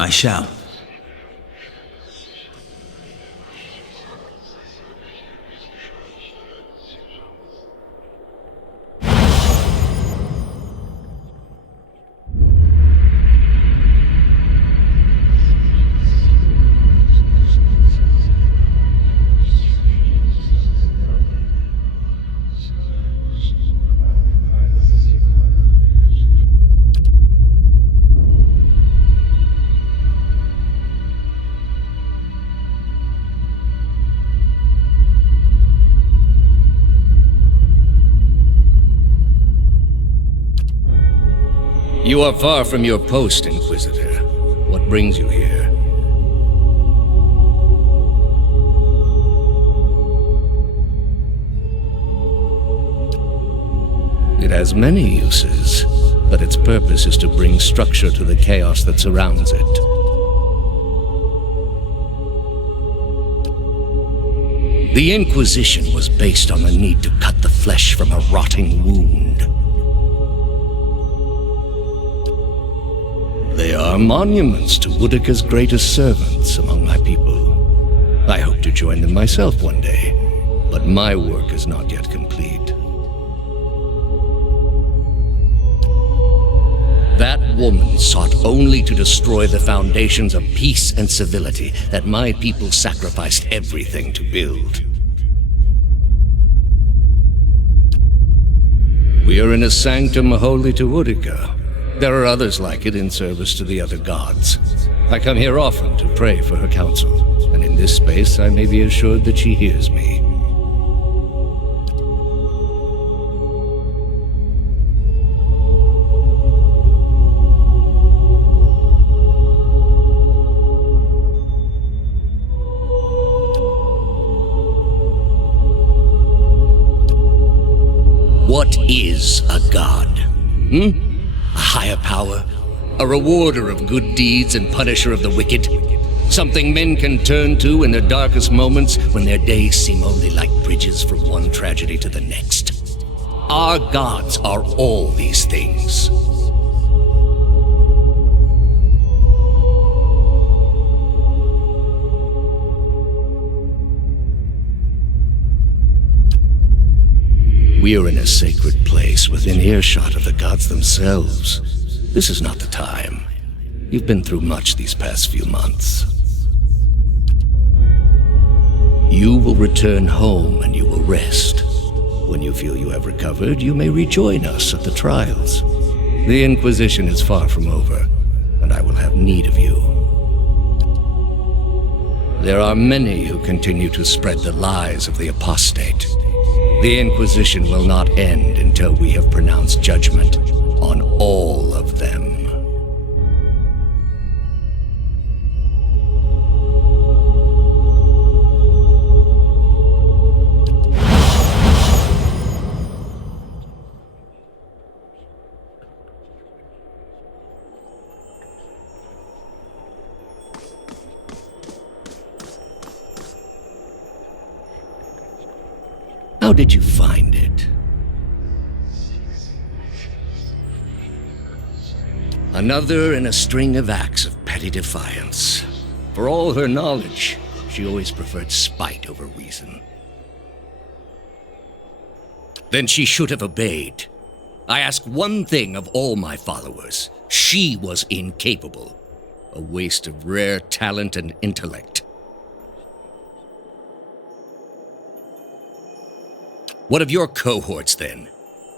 I shall. You are far from your post, Inquisitor. What brings you here? It has many uses, but its purpose is to bring structure to the chaos that surrounds it. The Inquisition was based on the need to cut the flesh from a rotting wound. They are monuments to Woodica's greatest servants among my people. I hope to join them myself one day, but my work is not yet complete. That woman sought only to destroy the foundations of peace and civility that my people sacrificed everything to build. We are in a sanctum holy to Woodica. There are others like it in service to the other gods. I come here often to pray for her counsel, and in this space I may be assured that she hears me. What is a god? A higher power? A rewarder of good deeds and punisher of the wicked? Something men can turn to in their darkest moments when their days seem only like bridges from one tragedy to the next? Our gods are all these things. We are in a sacred place within earshot of the gods themselves. This is not the time. You've been through much these past few months. You will return home and you will rest. When you feel you have recovered, you may rejoin us at the trials. The Inquisition is far from over, and I will have need of you. There are many who continue to spread the lies of the apostate. The Inquisition will not end until we have pronounced judgment on all of them. How did you find it? Another in a string of acts of petty defiance. For all her knowledge, she always preferred spite over reason. Then she should have obeyed. I ask one thing of all my followers. She was incapable. A waste of rare talent and intellect. What of your cohorts, then?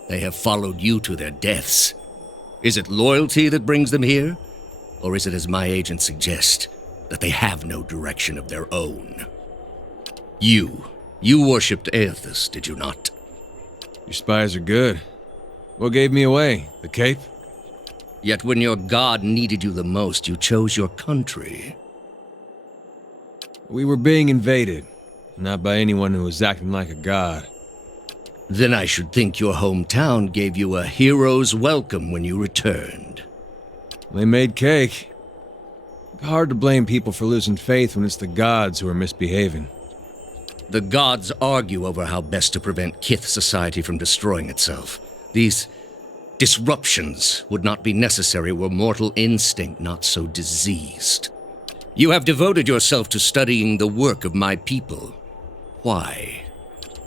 They have followed you to their deaths. Is it loyalty that brings them here? Or is it, as my agents suggest, that they have no direction of their own? You worshipped Aethys, did you not? Your spies are good. What gave me away? The cape? Yet when your god needed you the most, you chose your country. We were being invaded, not by anyone who was acting like a god. Then I should think your hometown gave you a hero's welcome when you returned. They made cake. Hard to blame people for losing faith when it's the gods who are misbehaving. The gods argue over how best to prevent Kith society from destroying itself. These Disruptions would not be necessary were mortal instinct not so diseased. You have devoted yourself to studying the work of my people. Why?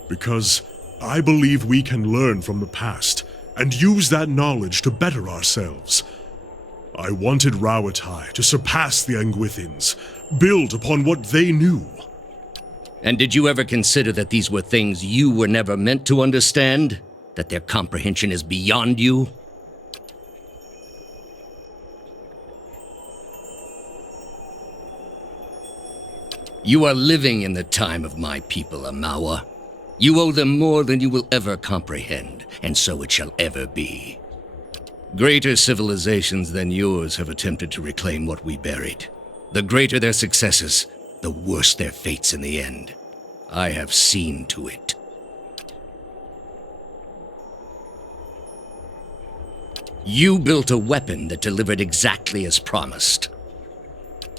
Because I believe we can learn from the past and use that knowledge to better ourselves. I wanted Rauatai to surpass the Anguithians, build upon what they knew. And did you ever consider that these were things you were never meant to understand? That their comprehension is beyond you? You are living in the time of my people, Amawa. You owe them more than you will ever comprehend, and so it shall ever be. Greater civilizations than yours have attempted to reclaim what we buried. The greater their successes, the worse their fates in the end. I have seen to it. You built a weapon that delivered exactly as promised.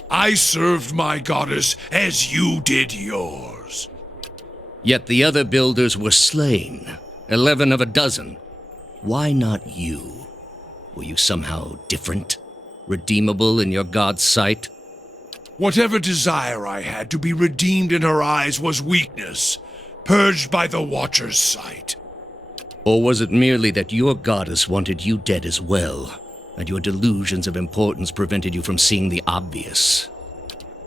I served my goddess as you did yours. Yet the other builders were slain, 11 of a dozen. Why not you? Were you somehow different? Redeemable in your god's sight? Whatever desire I had to be redeemed in her eyes was weakness, purged by the Watcher's sight. Or was it merely that your goddess wanted you dead as well, and your delusions of importance prevented you from seeing the obvious?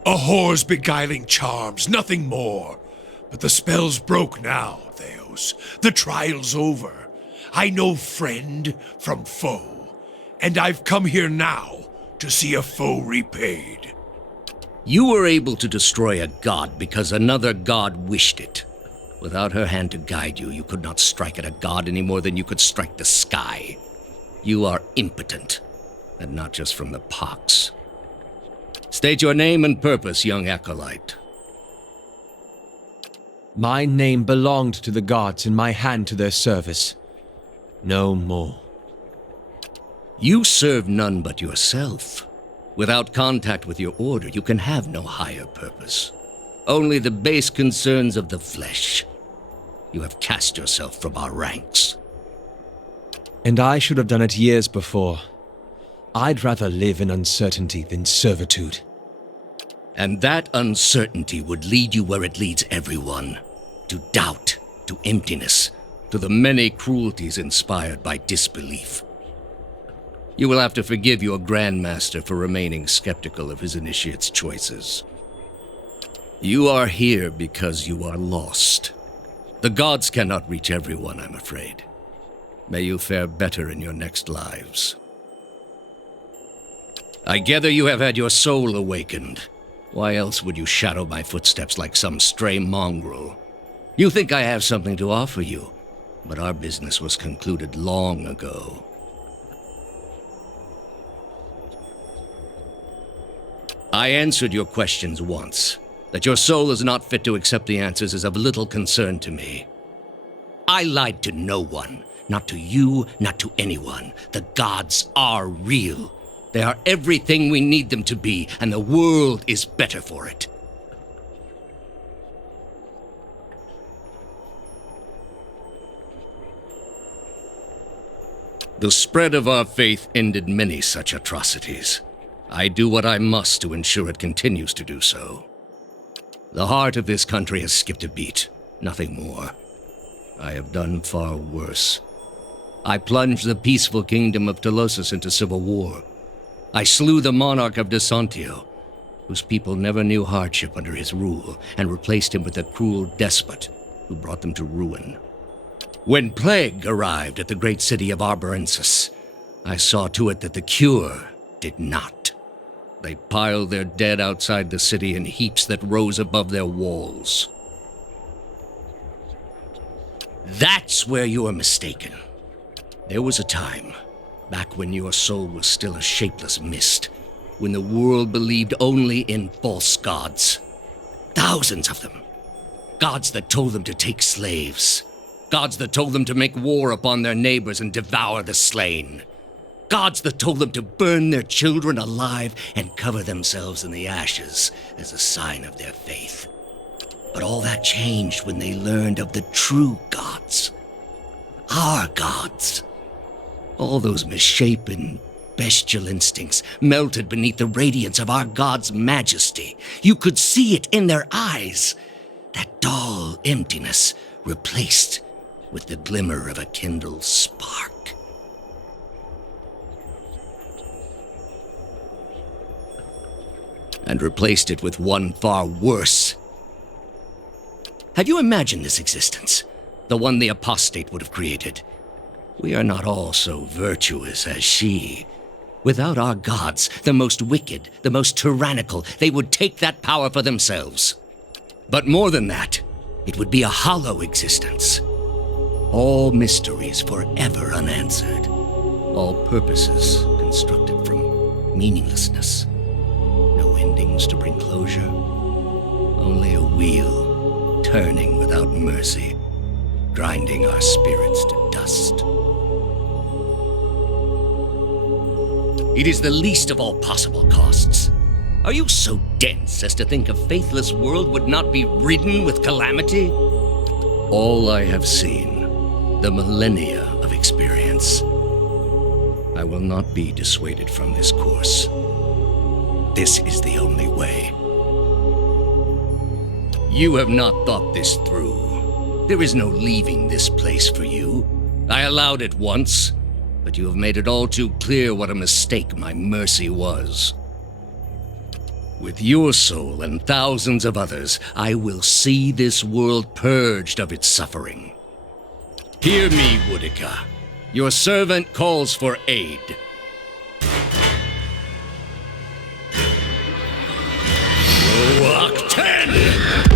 A whore's beguiling charms, nothing more. But the spell's broke now, Thaos. The trial's over. I know friend from foe, and I've come here now to see a foe repaid. You were able to destroy a god because another god wished it. Without her hand to guide you, you could not strike at a god any more than you could strike the sky. You are impotent, and not just from the pox. State your name and purpose, young acolyte. My name belonged to the gods and my hand to their service. No more. You serve none but yourself. Without contact with your order, you can have no higher purpose. Only the base concerns of the flesh. You have cast yourself from our ranks. And I should have done it years before. I'd rather live in uncertainty than servitude. And that uncertainty would lead you where it leads everyone. To doubt, to emptiness, to the many cruelties inspired by disbelief. You will have to forgive your Grandmaster for remaining skeptical of his initiate's choices. You are here because you are lost. The gods cannot reach everyone, I'm afraid. May you fare better in your next lives. I gather you have had your soul awakened. Why else would you shadow my footsteps like some stray mongrel? You think I have something to offer you, but our business was concluded long ago. I answered your questions once. That your soul is not fit to accept the answers is of little concern to me. I lied to no one. Not to you, not to anyone. The gods are real. They are everything we need them to be, and the world is better for it. The spread of our faith ended many such atrocities. I do what I must to ensure it continues to do so. The heart of this country has skipped a beat, nothing more. I have done far worse. I plunged the peaceful kingdom of Thaos into civil war. I slew the monarch of Desantio, whose people never knew hardship under his rule, and replaced him with a cruel despot who brought them to ruin. When plague arrived at the great city of Arborensis, I saw to it that the cure did not. They piled their dead outside the city in heaps that rose above their walls. That's where you are mistaken. There was a time, back when your soul was still a shapeless mist, when the world believed only in false gods. Thousands of them. Gods that told them to take slaves. Gods that told them to make war upon their neighbors and devour the slain. Gods that told them to burn their children alive and cover themselves in the ashes as a sign of their faith. But all that changed when they learned of the true gods. Our gods. All those misshapen, bestial instincts melted beneath the radiance of our God's majesty. You could see it in their eyes. That dull emptiness replaced with the glimmer of a kindled spark. And replaced it with one far worse. Have you imagined this existence? The one the apostate would have created. We are not all so virtuous as she. Without our gods, the most wicked, the most tyrannical, they would take that power for themselves. But more than that, it would be a hollow existence. All mysteries forever unanswered. All purposes constructed from meaninglessness. No endings to bring closure. Only a wheel, turning without mercy, grinding our spirits to dust. It is the least of all possible costs. Are you so dense as to think a faithless world would not be ridden with calamity? All I have seen, the millennia of experience. I will not be dissuaded from this course. This is the only way. You have not thought this through. There is no leaving this place for you. I allowed it once, but you have made it all too clear what a mistake my mercy was. With your soul and thousands of others, I will see this world purged of its suffering. Hear me, Woodica. Your servant calls for aid. Rock 10!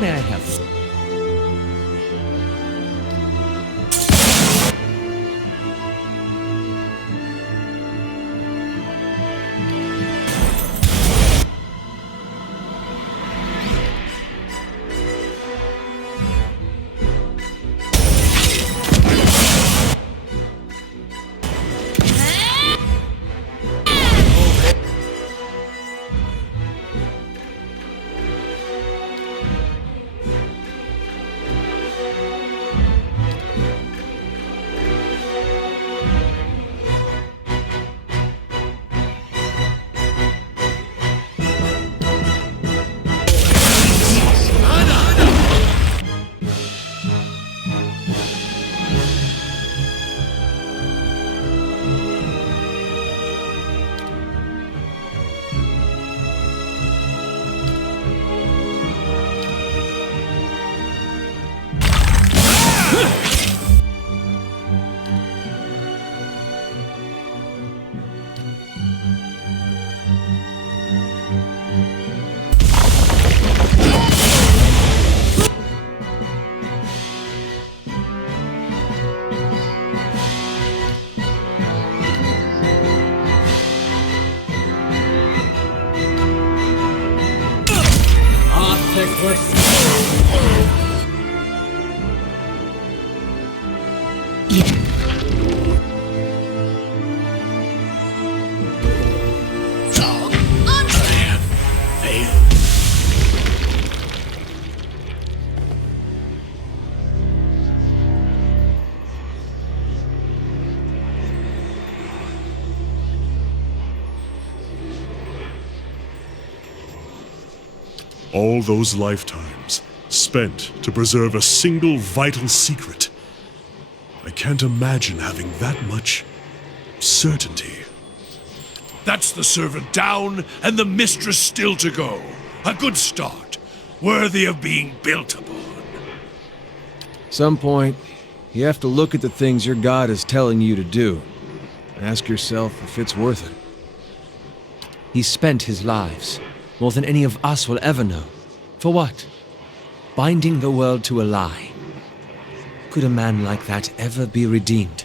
May I have? All those lifetimes spent to preserve a single vital secret. I can't imagine having that much certainty. That's the servant down, and the mistress still to go. A good start, worthy of being built upon. Some point, you have to look at the things your god is telling you to do, and ask yourself if it's worth it. He spent his lives, more than any of us will ever know. For what? Binding the world to a lie. Could a man like that ever be redeemed?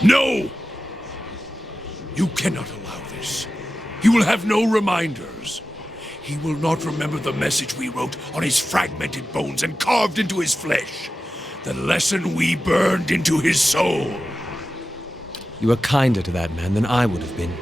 No! You cannot allow this. You will have no reminders. He will not remember the message we wrote on his fragmented bones and carved into his flesh. The lesson we burned into his soul. You were kinder to that man than I would have been.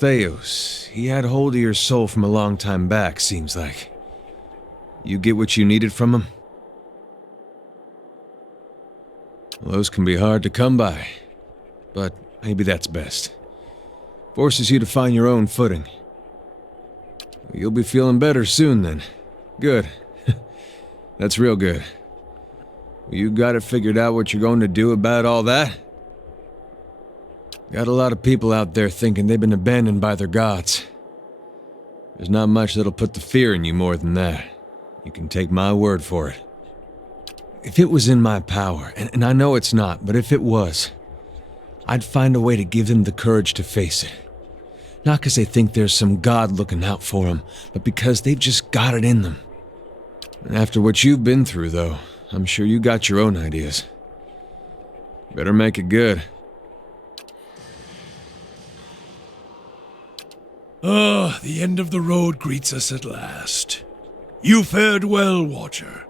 Thaos, he had hold of your soul from a long time back, seems like. You get what you needed from him? Well, those can be hard to come by, but maybe that's best. Forces you to find your own footing. You'll be feeling better soon, then. Good. That's real good. You got it figured out what you're going to do about all that? Got a lot of people out there thinking they've been abandoned by their gods. There's not much that'll put the fear in you more than that. You can take my word for it. If it was in my power, and I know it's not, but if it was, I'd find a way to give them the courage to face it. Not because they think there's some god looking out for them, but because they've just got it in them. And after what you've been through, though, I'm sure you got your own ideas. Better make it good. Ah, the end of the road greets us at last. You fared well, Watcher.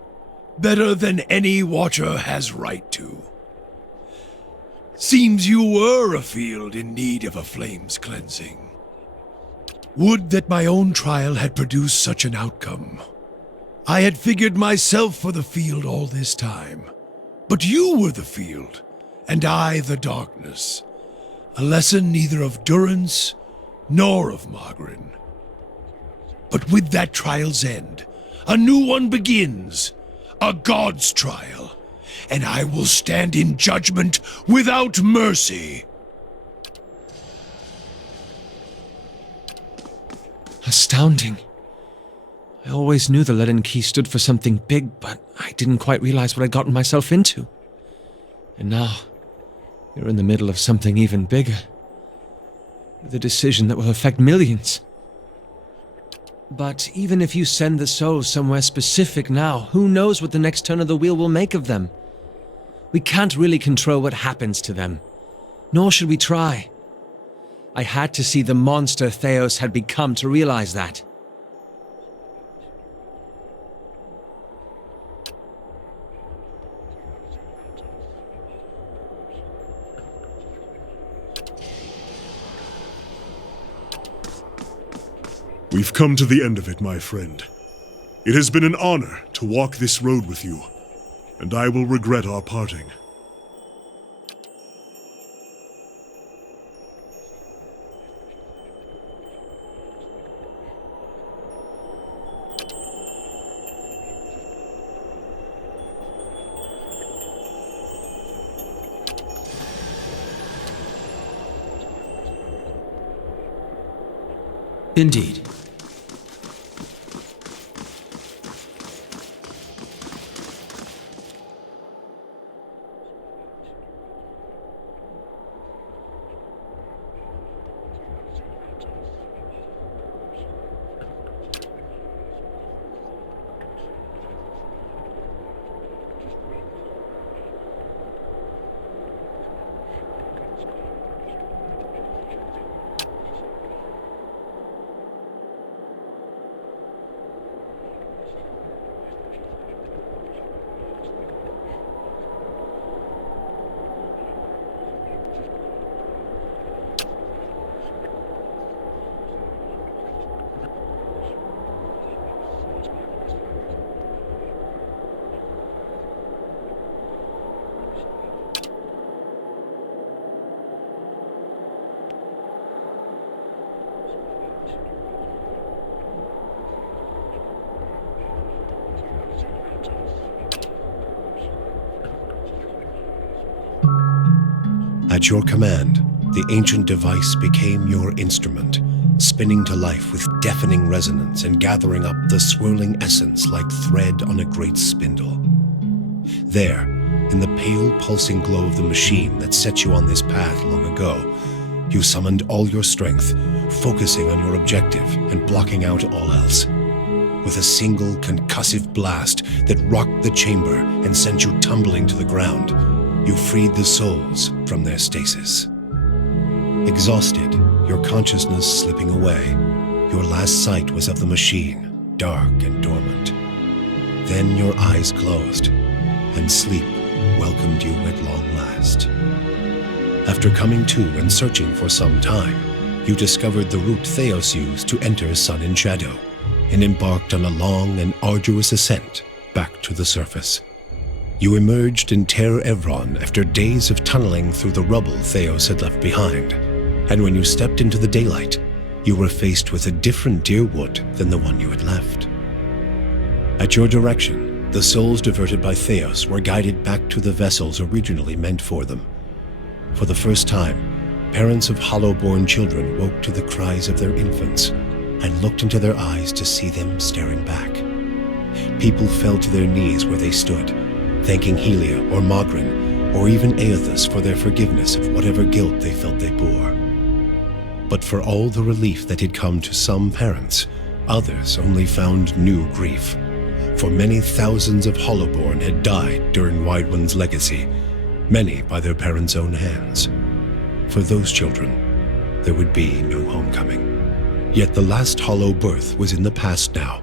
Better than any Watcher has right to. Seems you were a field in need of a flame's cleansing. Would that my own trial had produced such an outcome. I had figured myself for the field all this time. But you were the field, and I the darkness. A lesson neither of Durance nor of Margarin. But with that trial's end, a new one begins, a god's trial, and I will stand in judgment without mercy. Astounding. I always knew the Leaden Key stood for something big, but I didn't quite realize what I'd gotten myself into. And now, you're in the middle of something even bigger. The decision that will affect millions. But even if you send the souls somewhere specific now, who knows what the next turn of the wheel will make of them? We can't really control what happens to them. Nor should we try. I had to see the monster Thaos had become to realize that. We've come to the end of it, my friend. It has been an honor to walk this road with you, and I will regret our parting. Indeed. At your command, the ancient device became your instrument, spinning to life with deafening resonance and gathering up the swirling essence like thread on a great spindle. There, in the pale pulsing glow of the machine that set you on this path long ago, you summoned all your strength, focusing on your objective and blocking out all else. With a single concussive blast that rocked the chamber and sent you tumbling to the ground, you freed the souls from their stasis. Exhausted, your consciousness slipping away, your last sight was of the machine, dark and dormant. Then your eyes closed, and sleep welcomed you at long last. After coming to and searching for some time, you discovered the route Thaos used to enter Sun and Shadow, and embarked on a long and arduous ascent back to the surface. You emerged in Ter Evron after days of tunneling through the rubble Thaos had left behind, and when you stepped into the daylight, you were faced with a different Deerwood than the one you had left. At your direction, the souls diverted by Thaos were guided back to the vessels originally meant for them. For the first time, parents of hollow-born children woke to the cries of their infants and looked into their eyes to see them staring back. People fell to their knees where they stood, thanking Helia or Mogren, or even Aethys for their forgiveness of whatever guilt they felt they bore. But for all the relief that had come to some parents, others only found new grief. For many thousands of Hollowborn had died during Wideone's legacy, many by their parents' own hands. For those children, there would be no homecoming. Yet the last Hollow birth was in the past now,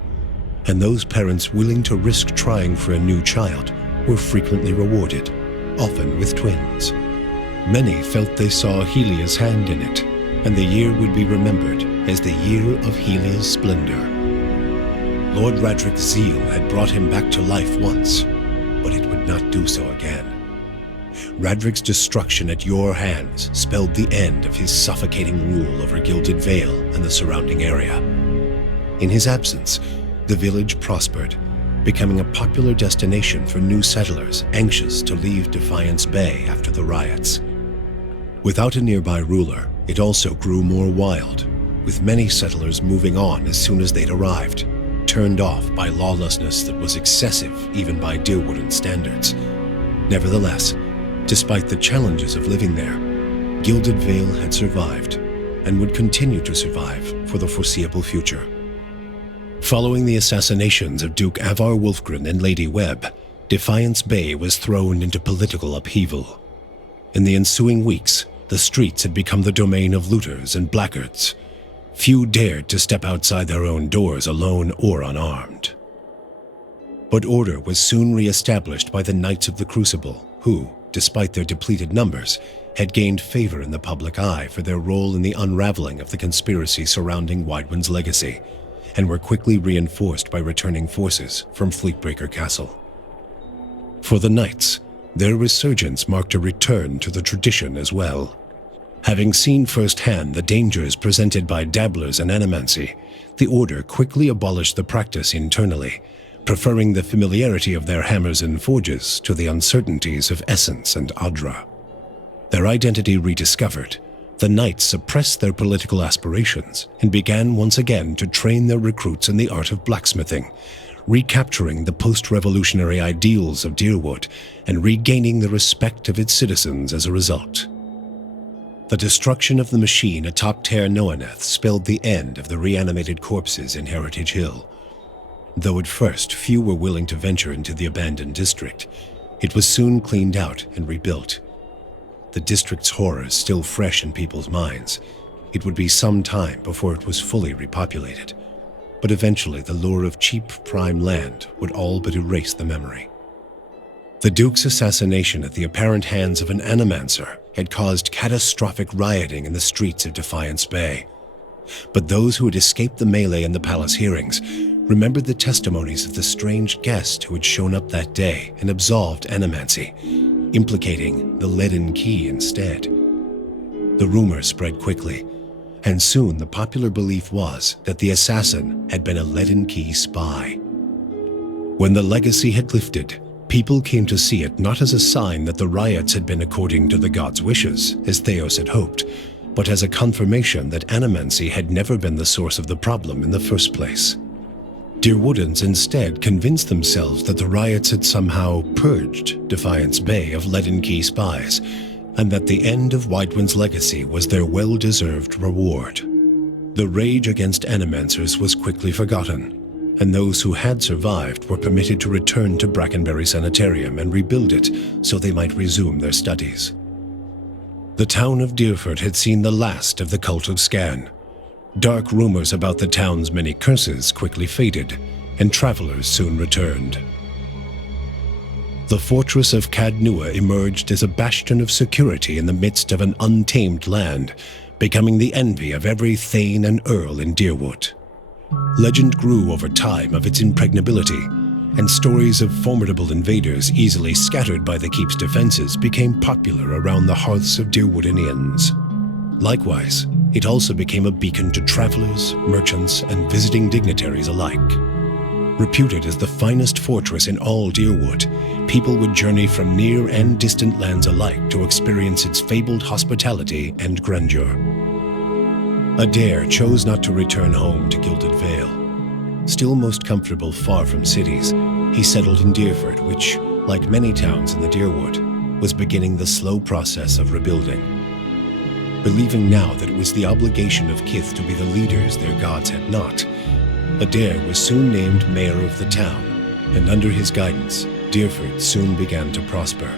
and those parents willing to risk trying for a new child were frequently rewarded, often with twins. Many felt they saw Helia's hand in it, and the year would be remembered as the year of Helia's splendor. Lord Radric's zeal had brought him back to life once, but it would not do so again. Radric's destruction at your hands spelled the end of his suffocating rule over Gilded Vale and the surrounding area. In his absence, the village prospered, becoming a popular destination for new settlers anxious to leave Defiance Bay after the riots. Without a nearby ruler, it also grew more wild, with many settlers moving on as soon as they'd arrived, turned off by lawlessness that was excessive even by Deerwooden standards. Nevertheless, despite the challenges of living there, Gilded Vale had survived and would continue to survive for the foreseeable future. Following the assassinations of Duke Avar Wolfgren and Lady Webb, Defiance Bay was thrown into political upheaval. In the ensuing weeks, the streets had become the domain of looters and blackguards. Few dared to step outside their own doors alone or unarmed. But order was soon re-established by the Knights of the Crucible, who, despite their depleted numbers, had gained favor in the public eye for their role in the unraveling of the conspiracy surrounding Wideone's legacy, and were quickly reinforced by returning forces from Fleetbreaker Castle. For the Knights, their resurgence marked a return to the tradition as well. Having seen firsthand the dangers presented by dabblers in animancy, the Order quickly abolished the practice internally, preferring the familiarity of their hammers and forges to the uncertainties of Essence and Adra. Their identity rediscovered, the Knights suppressed their political aspirations and began once again to train their recruits in the art of blacksmithing, recapturing the post-revolutionary ideals of Deerwood and regaining the respect of its citizens as a result. The destruction of the machine atop Ter Noaneth spelled the end of the reanimated corpses in Heritage Hill. Though at first few were willing to venture into the abandoned district, it was soon cleaned out and rebuilt. The district's horrors still fresh in people's minds, it would be some time before it was fully repopulated. But eventually the lure of cheap prime land would all but erase the memory. The Duke's assassination at the apparent hands of an animancer had caused catastrophic rioting in the streets of Defiance Bay. But those who had escaped the melee and the palace hearings remembered the testimonies of the strange guest who had shown up that day and absolved animancy, implicating the Leaden Key instead. The rumor spread quickly, and soon the popular belief was that the assassin had been a Leaden Key spy. When the legacy had lifted, people came to see it not as a sign that the riots had been according to the gods' wishes, as Thaos had hoped, but as a confirmation that animancy had never been the source of the problem in the first place. Deerwoodens instead convinced themselves that the riots had somehow purged Defiance Bay of Leaden Key spies, and that the end of Wideone's legacy was their well-deserved reward. The rage against animancers was quickly forgotten, and those who had survived were permitted to return to Brackenberry Sanitarium and rebuild it so they might resume their studies. The town of Deerford had seen the last of the cult of Scan. Dark rumors about the town's many curses quickly faded, and travelers soon returned. The fortress of Cadnua emerged as a bastion of security in the midst of an untamed land, becoming the envy of every thane and earl in Deerwood. Legend grew over time of its impregnability, and stories of formidable invaders easily scattered by the keep's defenses became popular around the hearths of Deerwoodinians. Likewise, it also became a beacon to travelers, merchants, and visiting dignitaries alike. Reputed as the finest fortress in all Deerwood, people would journey from near and distant lands alike to experience its fabled hospitality and grandeur. Adair chose not to return home to Gilded Vale. Still most comfortable far from cities, he settled in Deerford, which, like many towns in the Deerwood, was beginning the slow process of rebuilding. believing now that it was the obligation of Kith to be the leaders their gods had not. Adair was soon named mayor of the town, and under his guidance, Deerford soon began to prosper.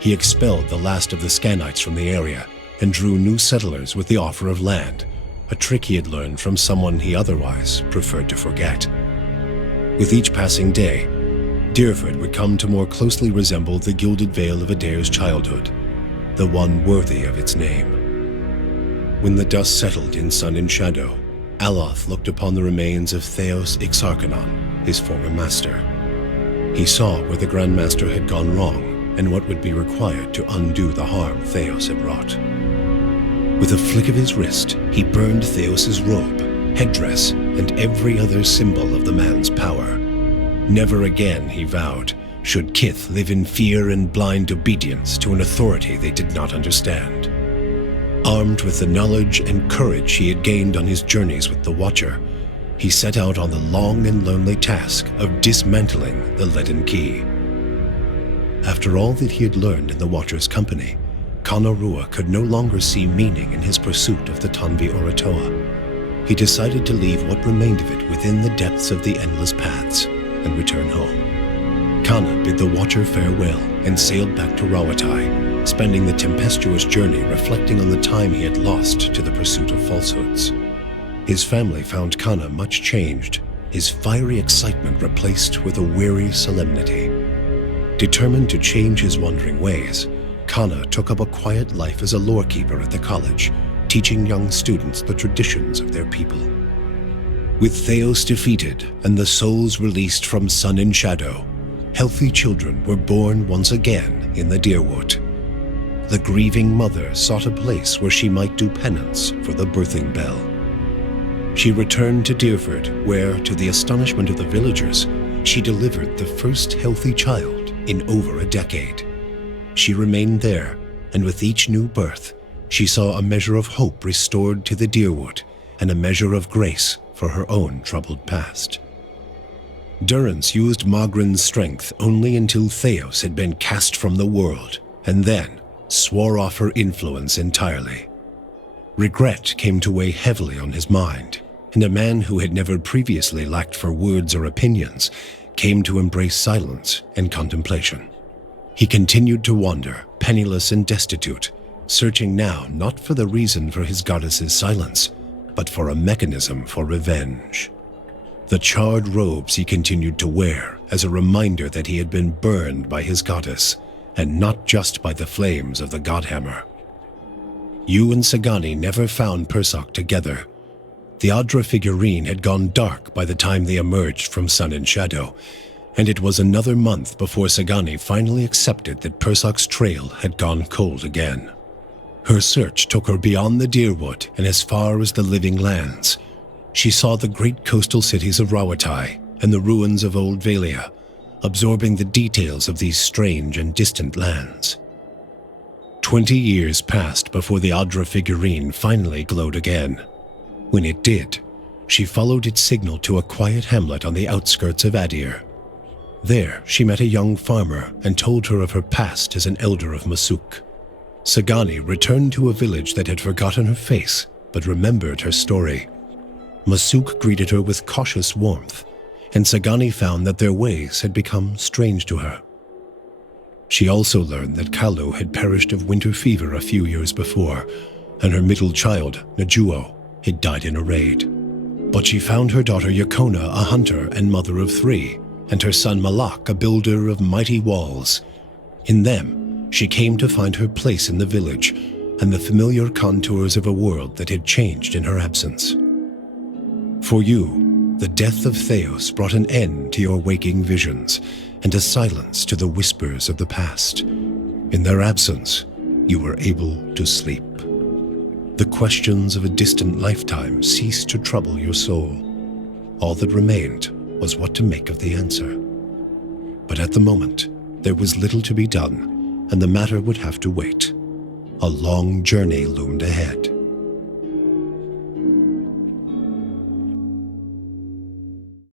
He expelled the last of the Scanites from the area and drew new settlers with the offer of land, a trick he had learned from someone he otherwise preferred to forget. With each passing day, Deerford would come to more closely resemble the gilded vale of Adair's childhood, the one worthy of its name. When the dust settled in sun and shadow, Aloth looked upon the remains of Thaos Ixarchanon, his former master. He saw where the Grand Master had gone wrong and what would be required to undo the harm Thaos had wrought. With a flick of his wrist, he burned Thaos's robe, headdress, and every other symbol of the man's power. Never again, he vowed, should Kith live in fear and blind obedience to an authority they did not understand. Armed with the knowledge and courage he had gained on his journeys with the Watcher, he set out on the long and lonely task of dismantling the Leaden Key. After all that he had learned in the Watcher's company, Kanarua could no longer see meaning in his pursuit of the Tanvi Oratoa. He decided to leave what remained of it within the depths of the Endless Paths and return home. Kana bid the Watcher farewell and sailed back to Rawatai, spending the tempestuous journey reflecting on the time he had lost to the pursuit of falsehoods. His family found Kana much changed, his fiery excitement replaced with a weary solemnity. Determined to change his wandering ways, Kana took up a quiet life as a lorekeeper at the college, teaching young students the traditions of their people. With Thaos defeated and the souls released from sun and shadow, healthy children were born once again in the Deerwood. The grieving mother sought a place where she might do penance for the birthing bell. She returned to Deerford, where, to the astonishment of the villagers, she delivered the first healthy child in over a decade. She remained there, and with each new birth, she saw a measure of hope restored to the Deerwood and a measure of grace for her own troubled past. Durrance used Magrin's strength only until Thaos had been cast from the world, and then swore off her influence entirely. Regret came to weigh heavily on his mind, and a man who had never previously lacked for words or opinions came to embrace silence and contemplation. He continued to wander, penniless and destitute, searching now not for the reason for his goddess's silence, but for a mechanism for revenge. The charred robes he continued to wear as a reminder that he had been burned by his goddess, and not just by the flames of the Godhammer. Yu and Sagani never found Persoc together. The Adra figurine had gone dark by the time they emerged from sun and shadow, and it was another month before Sagani finally accepted that Persoc's trail had gone cold again. Her search took her beyond the Deerwood and as far as the Living Lands. She saw the great coastal cities of Rawatai and the ruins of Old Valia, absorbing the details of these strange and distant lands. 20 years passed before the Adra figurine finally glowed again. When it did, she followed its signal to a quiet hamlet on the outskirts of Adir. There, she met a young farmer and told her of her past as an elder of Masuk. Sagani returned to a village that had forgotten her face, but remembered her story. Masuk greeted her with cautious warmth, and Sagani found that their ways had become strange to her. She also learned that Kalu had perished of winter fever a few years before, and her middle child, Najuo, had died in a raid. But she found her daughter Yakona a hunter and mother of 3, and her son Malak a builder of mighty walls. In them, she came to find her place in the village and the familiar contours of a world that had changed in her absence. For you, the death of Thaos brought an end to your waking visions and a silence to the whispers of the past. In their absence, you were able to sleep. The questions of a distant lifetime ceased to trouble your soul. All that remained was what to make of the answer. But at the moment, there was little to be done, and the matter would have to wait. A long journey loomed ahead.